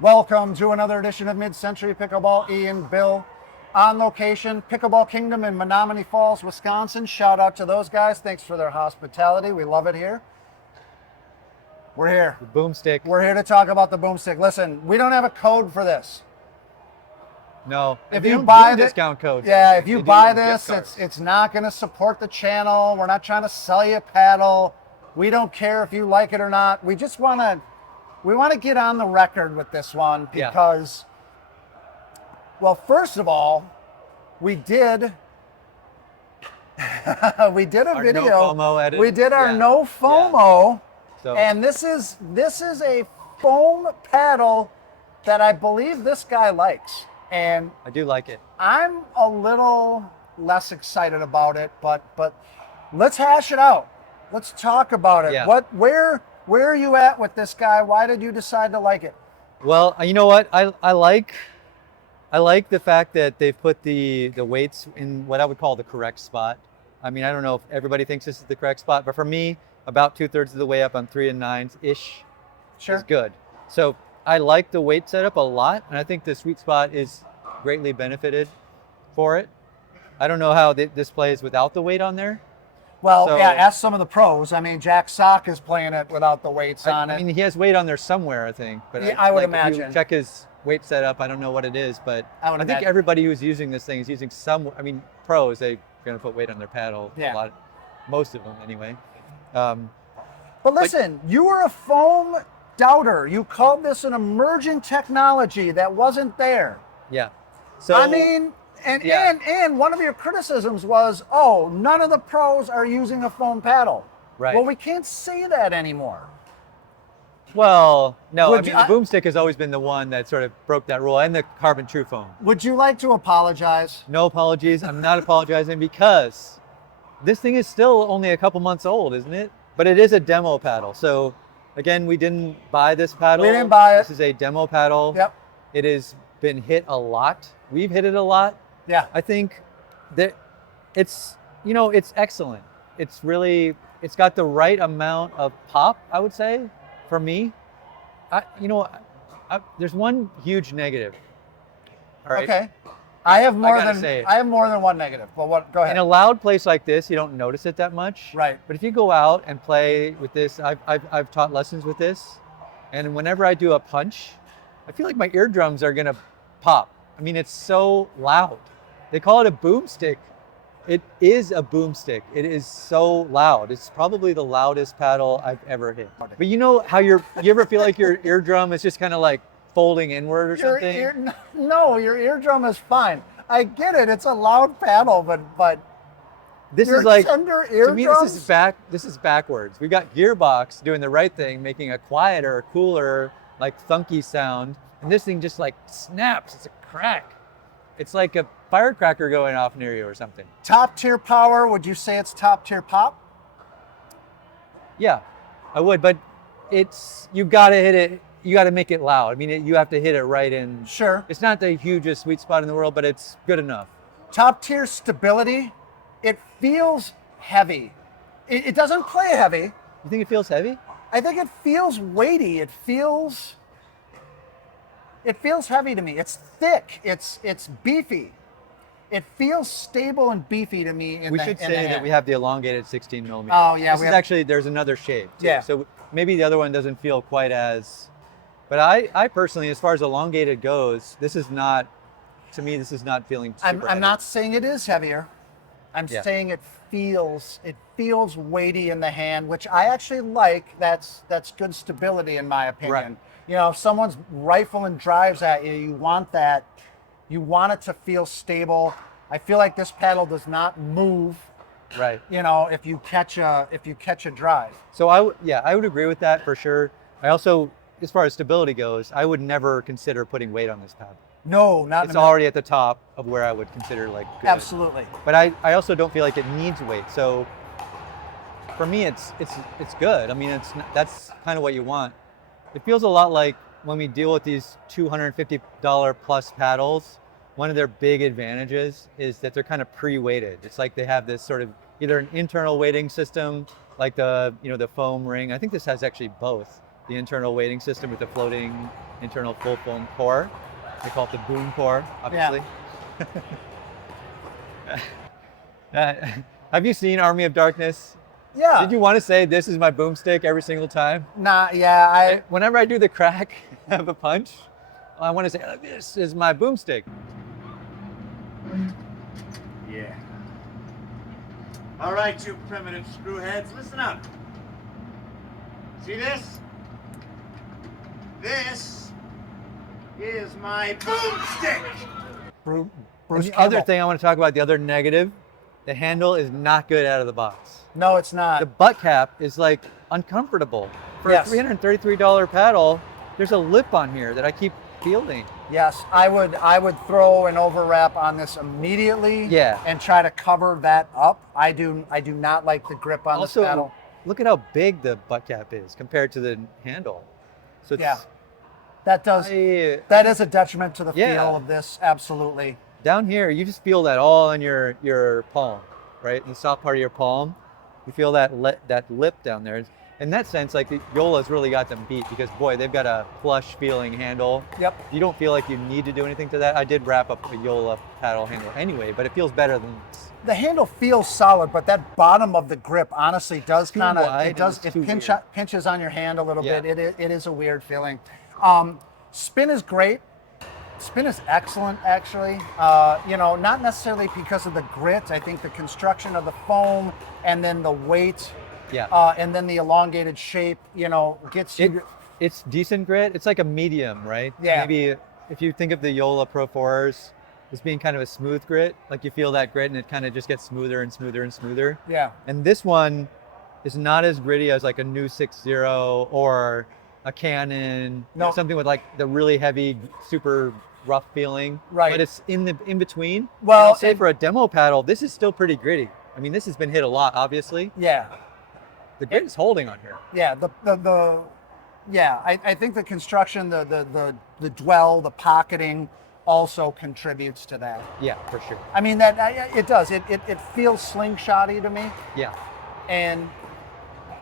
Welcome to another edition of Mid-Century Pickleball. Ian, Bill, on location, Pickleball Kingdom in Menominee Falls, Wisconsin. Shout out to those guys. Thanks for their hospitality. We love it here. We're here. The Boomstik. We're here to talk about the Boomstik. Listen, we don't have a code for this. No. If you buy the discount codes. yeah, if you buy gift this, cards. it's not going to support the channel. We're not trying to sell you a paddle. We don't care if you like it or not. We just want to get on the record with this one because, well, first of all, we did a video. No FOMO edit. We did our no FOMO, So, and this is a foam paddle that I believe this guy likes, and I do like it. I'm a little less excited about it, but let's hash it out. Let's talk about it. Yeah. Where are you at with this guy? Why did you decide to like it? Well, you know what? I like the fact that they've put the weights in what I would call the correct spot. I mean, I don't know if everybody thinks this is the correct spot, but for me, about 2/3 of the way up on 3 and 9s-ish is good. So I like the weight setup a lot, and I think the sweet spot is greatly benefited for it. I don't know how this plays without the weight on there. Well, So- yeah, ask some of the pros. I mean, Jack Sock is playing it without the weights on I it. mean, he has weight on there somewhere, I think. But Yeah, I would If imagine. you check his weight setup, I don't know what it is, but I would I think imagine. everybody who's using this thing is using some. I mean, pros, they're going to put weight on their paddle. Yeah. Most of them anyway. But listen, you were a foam doubter. You called this an emerging technology that wasn't there. Yeah. So I mean, and one of your criticisms was, oh, none of the pros are using a foam paddle. Right. Well, we can't say that anymore. well, no, Would I mean, you- the Boomstik has always been the one that sort of broke that rule, and the Carbon True Foam. Would you like to apologize? No apologies. I'm not apologizing because this thing is still only a couple months old, isn't it? But it is a demo paddle. So again, we didn't buy this paddle. We didn't buy it. This is a demo paddle. Yep. It has been hit a lot. We've hit it a lot. Yeah. I think that it's excellent. It's got the right amount of pop, I would say, for me. There's one huge negative. All right. Okay. I have more gotta than say it. I have more than one negative. But what? Go ahead. In a loud place like this, you don't notice it that much. Right. But if you go out and play with this, I've taught lessons with this, and whenever I do a punch, I feel like my eardrums are gonna pop. I mean, it's so loud. They call it a boomstick. It is a boomstick. It is so loud. It's probably the loudest paddle I've ever hit. But you know how you ever feel like your eardrum is just kind of like folding inward or something? No, your eardrum is fine. I get it. It's a loud paddle, but This your is like, tender to me, eardrums. this is backwards. We got Gearbox doing the right thing, making a quieter, cooler, like thunky sound, and this thing just like snaps. It's a crack. It's like a firecracker going off near you or something. Top tier power. Would you say it's top tier pop? Yeah, I would, but you gotta hit it. You gotta make it loud. I mean, you have to hit it right in. Sure. It's not the hugest sweet spot in the world, but it's good enough. Top tier stability. It feels heavy. It doesn't play heavy. You think it feels heavy? I think it feels weighty. It feels heavy to me. It's thick. It's beefy. It feels stable and beefy to me. We should say that we have the elongated 16 millimeter. Oh, yeah, This we is have- actually, there's another shape too. Yeah. So maybe the other one doesn't feel quite as, but I personally, as far as elongated goes, this is not feeling super I'm heavy. not saying it is heavier. I'm Yeah. saying it feels weighty in the hand, which I actually like. That's good stability in my opinion. Right. You know, if someone's rifling drives at you, you want that. You want it to feel stable. I feel like this paddle does not move. Right. You know, if you catch a drive. So I would agree with that for sure. I also, as far as stability goes, I would never consider putting weight on this pad. No, not It's in a minute. already at the top of where I would consider like good. Absolutely. But I also don't feel like it needs weight. So for me, it's good. I mean, that's kind of what you want. It feels a lot like when we deal with these $250 plus paddles. One of their big advantages is that they're kind of pre-weighted. It's like they have this sort of either an internal weighting system, like the foam ring. I think this has actually both. The internal weighting system with the floating internal full foam core. They call it the boom core, obviously. Have you seen Army of Darkness? Yeah. Did you want to say this is my boomstick every single time? Nah, yeah. Whenever I do the crack of a punch, I want to say this is my boomstick. Yeah. All right, you primitive screwheads, listen up. See this? This is my boomstick. Bruce And the Campbell. other thing I want to talk about, the other negative, the handle is not good out of the box. No, it's not. The butt cap is like uncomfortable. For Yes. a $333 paddle, there's a lip on here that I keep feeling. Yes, I would throw an overwrap on this immediately. Yeah. And try to cover that up. I do not like the grip on Also, this paddle. look at how big the butt cap is compared to the handle. So it's, Yeah. That is a detriment to the feel of this, absolutely. Down here, you just feel that all in your palm, right? In the soft part of your palm, you feel that lip down there. In that sense, like the Yola's really got them beat because boy, they've got a plush feeling handle. Yep. You don't feel like you need to do anything to that. I did wrap up a Yola paddle handle anyway, but it feels better than this. The handle feels solid, but that bottom of the grip honestly does Too kind of wide and it's too weird. pinches on your hand a little Yeah. bit. It is a weird feeling. Spin is great. Spin is excellent, actually. Not necessarily because of the grit. I think the construction of the foam and then the weight, and then the elongated shape, gets you. It's decent grit. It's like a medium, right? Yeah. Maybe if you think of the Yola Pro 4s as being kind of a smooth grit, like you feel that grit and it kind of just gets smoother and smoother and smoother. Yeah. And this one is not as gritty as like a new 6.0 or a Canon, No. something with like the really heavy, super rough feeling. Right. But it's in between. Well, And I'll say for a demo paddle, this is still pretty gritty. I mean, this has been hit a lot, obviously. Yeah. The grit is holding on here. Yeah. I think the construction, the dwell, the pocketing also contributes to that. Yeah, for sure. I mean, that it does. It feels slingshotty to me. Yeah. And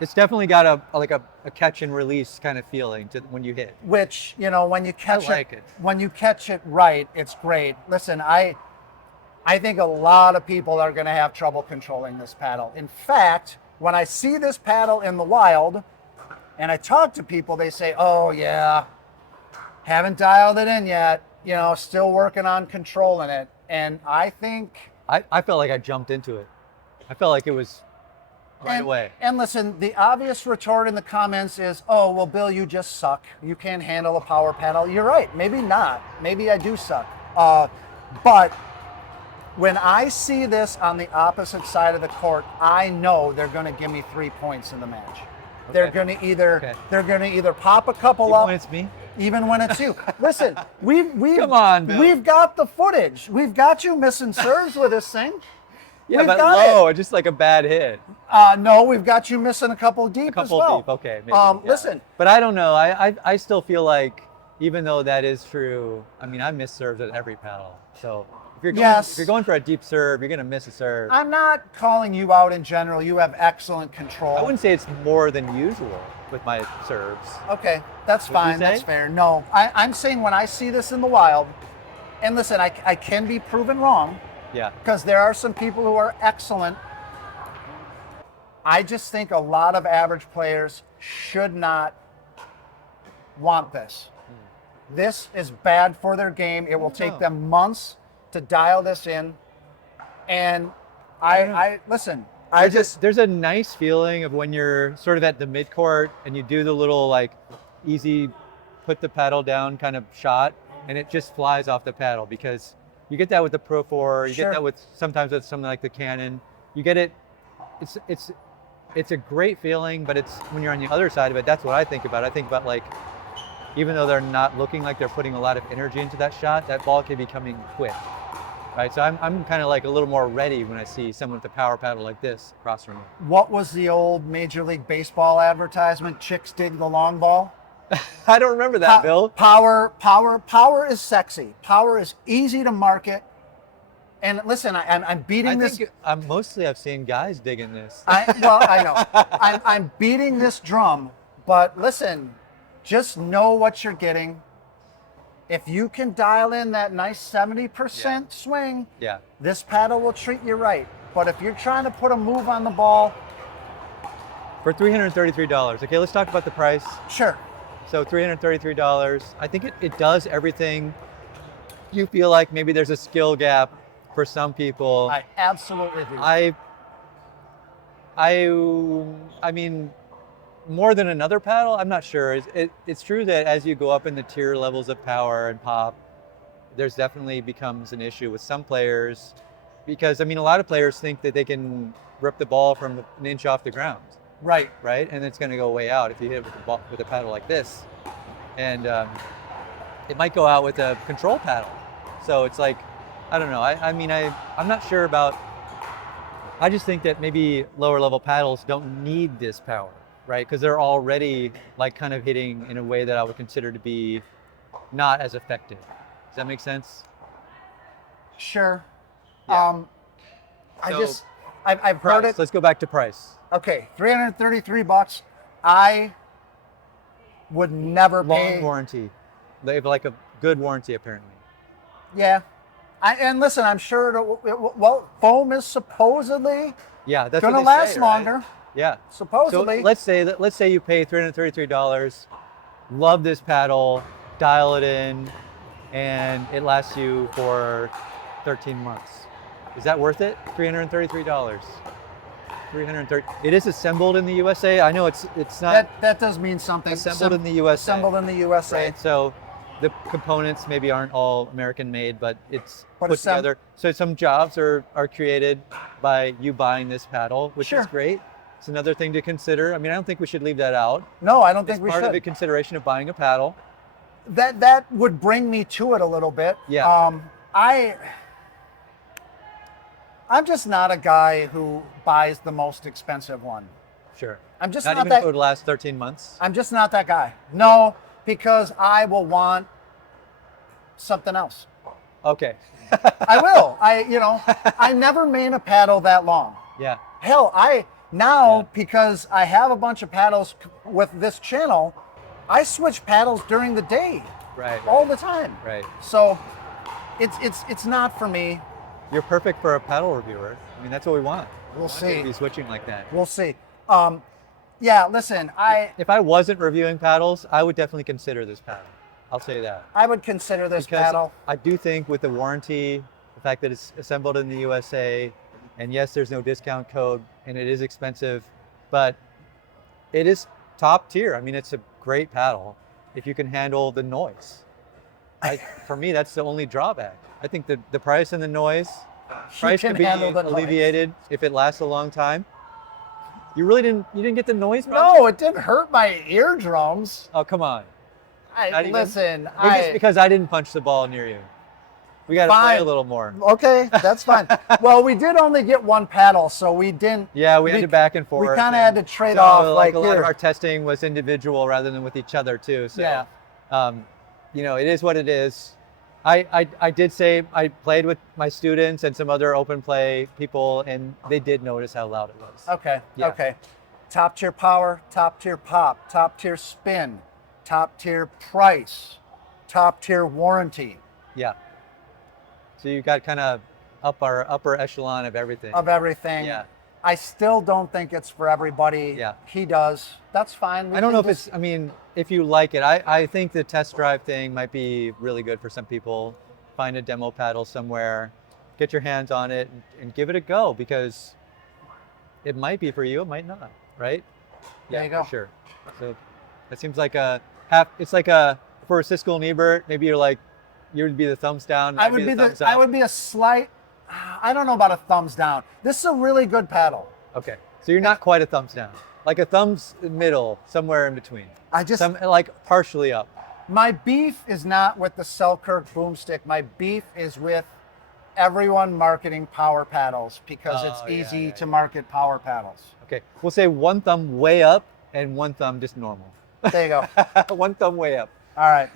It's definitely got a catch and release kind of feeling to when you hit. which, when you catch like it. when you catch it right, it's great. Listen, I think a lot of people are going to have trouble controlling this paddle. In fact, when I see this paddle in the wild and I talk to people, they say, "Oh yeah, haven't dialed it in yet, still working on controlling it." And I think I felt like I jumped into it. I felt like it was right away. And listen, the obvious retort in the comments is, "Oh, well, Bill, you just suck. You can't handle a power paddle." You're right. Maybe not. Maybe I do suck. But when I see this on the opposite side of the court, I know they're going to give me 3 points in the match. They're going to either pop a couple Even up, when it's me? even when it's you. Listen, we've Come on, Bill. we've got the footage. We've got you missing serves with this thing. Yeah, We've but got it. low, just like a bad hit. No, we've got you missing a couple deep A couple as well. deep, okay. Maybe, yeah. Listen, But I don't know. I still feel like, even though that is true, I mean, I miss serves at every paddle. So if you're going for a deep serve, you're going to miss a serve. I'm not calling you out in general. You have excellent control. I wouldn't say it's more than usual with my serves. Okay, that's What'd you fine. say? That's fair. No, I'm saying when I see this in the wild, and listen, I can be proven wrong Yeah. because there are some people who are excellent. I just think a lot of average players should not want this. This is bad for their game. It will take them months to dial this in. And I listen, There's a nice feeling of when you're sort of at the mid-court and you do the little like easy put the paddle down kind of shot and it just flies off the paddle because you get that with the Pro 4, you Sure. get that with sometimes with something like the Canon. You get it, it's a great feeling, but it's when you're on the other side of it, that's what I think about. I think about like, even though they're not looking like they're putting a lot of energy into that shot, that ball can be coming quick. Right, so I'm kind of like a little more ready when I see someone with a power paddle like this across from me. what was the old Major League Baseball advertisement? Chicks dig the long ball. I don't remember that, Bill. Power is sexy. Power is easy to market. And listen, I'm beating this. I've seen guys digging this. I know. I'm beating this drum, but listen, just know what you're getting. If you can dial in that nice 70% swing, Yeah. this paddle will treat you right. But if you're trying to put a move on the ball, For $333, okay, let's talk about the price. sure. So $333, I think it does everything. You feel like maybe there's a skill gap for some people. I absolutely do. I mean, more than another paddle, I'm not sure. It's true that as you go up in the tier levels of power and pop, there's definitely becomes an issue with some players, because I mean, a lot of players think that they can rip the ball from an inch off the ground, Right. right? And it's going to go way out if you hit it with a ball, with a paddle like this, and it might go out with a control paddle. So it's like, I don't know. I'm not sure about. I just think that maybe lower level paddles don't need this power, right? Because they're already like kind of hitting in a way that I would consider to be not as effective. Does that make sense? Sure. Yeah. I've heard Price. it. Let's go back to price. Okay, $333. I would never pay. Long warranty. They have like a good warranty apparently. Yeah. And listen, I'm sure well, foam is supposedly Yeah, that's going to what they last say, longer. Right? Yeah. Supposedly. So let's say you pay $333, love this paddle, dial it in, and it lasts you for 13 months. Is that worth it? $333. It is assembled in the USA. I know it's not that does mean something. assembled in the USA. Assembled in the USA. Right. So the components maybe aren't all American made, but it's But put together. So some jobs are created by you buying this paddle, which Sure. is great. It's another thing to consider. I mean, I don't think we should leave that out. No, I don't think It's we part should. of the consideration of buying a paddle. That would bring me to it a little bit. Yeah. I'm just not a guy who buys the most expensive one. Sure. I'm just Not not even that. for the last 13 months. I'm just not that guy. No, because I will want something else. Okay. I will. I never made a paddle that long. Yeah. Hell, because I have a bunch of paddles with this channel, I switch paddles during the day. Right. All the time. Right. So it's not for me. You're perfect for a paddle reviewer. I mean, that's what we want. We'll see. Be switching like that. We'll see. Yeah, listen, If I wasn't reviewing paddles, I would definitely consider this paddle. I'll say that. I would consider this Because paddle. I do think with the warranty, the fact that it's assembled in the USA, and yes, there's no discount code, and it is expensive, but it is top tier. I mean, it's a great paddle if you can handle the noise. For me, that's the only drawback. I think the price and the noise, price can can be handle the noise. alleviated if it lasts a long time. You didn't get the noise problem? No, it didn't hurt my eardrums. Oh, come on. Not even? Listen, Maybe it's because I didn't punch the ball near you. We got to play a little more. Okay, that's fine. Well, we did only get one paddle, so we didn't. Yeah, we had to back and forth. We kind of had to trade so, off. Like a lot here. of our testing was individual rather than with each other too. So, Yeah. it is what it is. I did say I played with my students and some other open play people, and they did notice how loud it was. Okay. Yeah. Okay. Top tier power, top tier pop, top tier spin, top tier price, top tier warranty. Yeah. So you got kind of upper echelon of everything. Of everything. Yeah. I still don't think it's for everybody. Yeah. He does. That's fine. I don't know if it's, I mean, if you like it, I think the test drive thing might be really good for some people. Find a demo paddle somewhere, get your hands on it and give it a go, because it might be for you, it might not, right? There you go. For sure. So that seems like it's like for Siskel and Ebert, maybe you would be the thumbs down. I would be a slight, I don't know about a thumbs down. This is a really good paddle. Okay. So you're not quite a thumbs down, like a thumbs middle, somewhere in between. Like partially up. My beef is not with the Selkirk Boomstik. My beef is with everyone marketing power paddles, because it's easy to market power paddles. Okay. We'll say one thumb way up and one thumb just normal. There you go. One thumb way up. All right.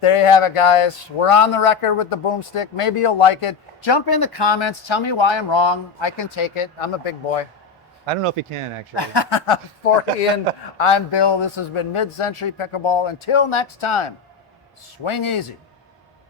There you have it, guys. We're on the record with the Boomstik. Maybe you'll like it. Jump in the comments. Tell me why I'm wrong. I can take it. I'm a big boy. I don't know if you can, actually. For Ian, I'm Bill. This has been Mid-Century Pickleball. Until next time, swing easy.